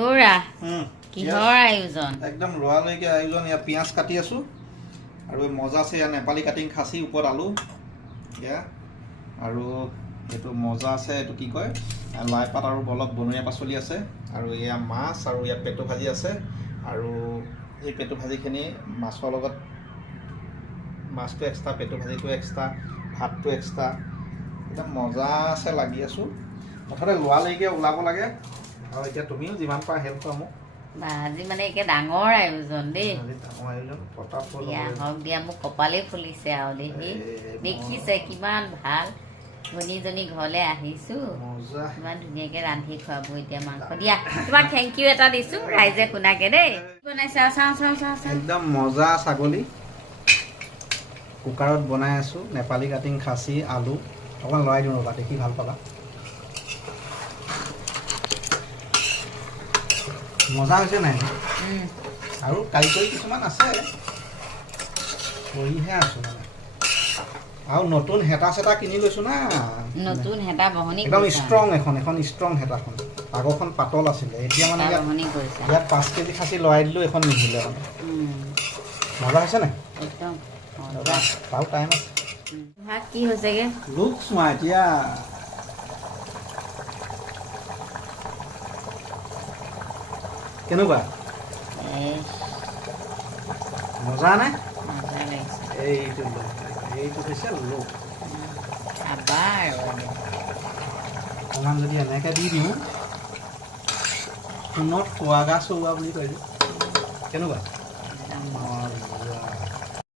ওৰা কিহৰ আয়োজন একদম লৰালৈকে আয়োজন ইয়াত পিঁয়াজ কাটি আছো আৰু মজা আছে ইয়াত নেপালী কাটিং খাচি ওপৰত আলু ইয়া আৰু এইটো মজা আছে এইটো কি কয় লাই পাত আৰু বলক বনৰীয়া পাচলি আছে আৰু এয়া মাছ আৰু ইয়াত পেটু ভাজি আছে আৰু এই পেটু ভাজিখিনি মাছৰ লগত মাছটো এক্সট্ৰা পেটু ভাজিটো এক্সট্ৰা ভাতটো এক্সট্ৰা একদম মজা আছে লাগি আছো মুঠতে লোৱালৈকে ওলাব লাগে আৰু এতিয়া তুমিও যিমান পাৰা হেল্প কৰা মোক আজি মানে একে ডাঙৰ আয়োজন দেই দিয়া হওক দিয়া মোক কপালেই ফুলিছে আৰু দেখিছে কিমান ভাল ভনীজনী ঘৰলৈ আহিছো ইমান ধুনীয়াকে ৰান্ধি খুৱাব এতিয়া মাংস দিয়া তোমাক থেংক ইউ এটা দিছো ৰাইজে শুনাকে দেই বনাইছে চাওঁ চাওঁ চাওঁ একদম মজা ছাগলী কুকাৰত বনাই আছো নেপালী কাটিং খাচী আলু অকণমান লৰাই দিওঁ ৰ'বা দেখি ভাল পাবা মজা হৈছে নাই আৰু কাৰিকৰী কিছুমান আছে কৰিহে আছো মানে আৰু নতুন হেতা চেতা কিনি লৈছো না নতুন হেতা বহনি একদম ষ্ট্ৰং এখন ষ্ট্ৰং হেতাখন আগৰখন পাতল আছিলে এতিয়া মানে ইয়াত 5 কেজি খাচী লৰাই দিলো এখন নিহিলে মানে মজা হৈছে নাই একদম বাৰু টাইম আছে ভাত কি হৈছেগে লুক চোৱা এতিয়া কেনেকুৱা মজা নে এইটো হৈছে লোক অকণমান যদি এনেকৈ দি দিওঁ সোণত খোৱা গা চৌৱা বুলি কয় যে কেনেকুৱা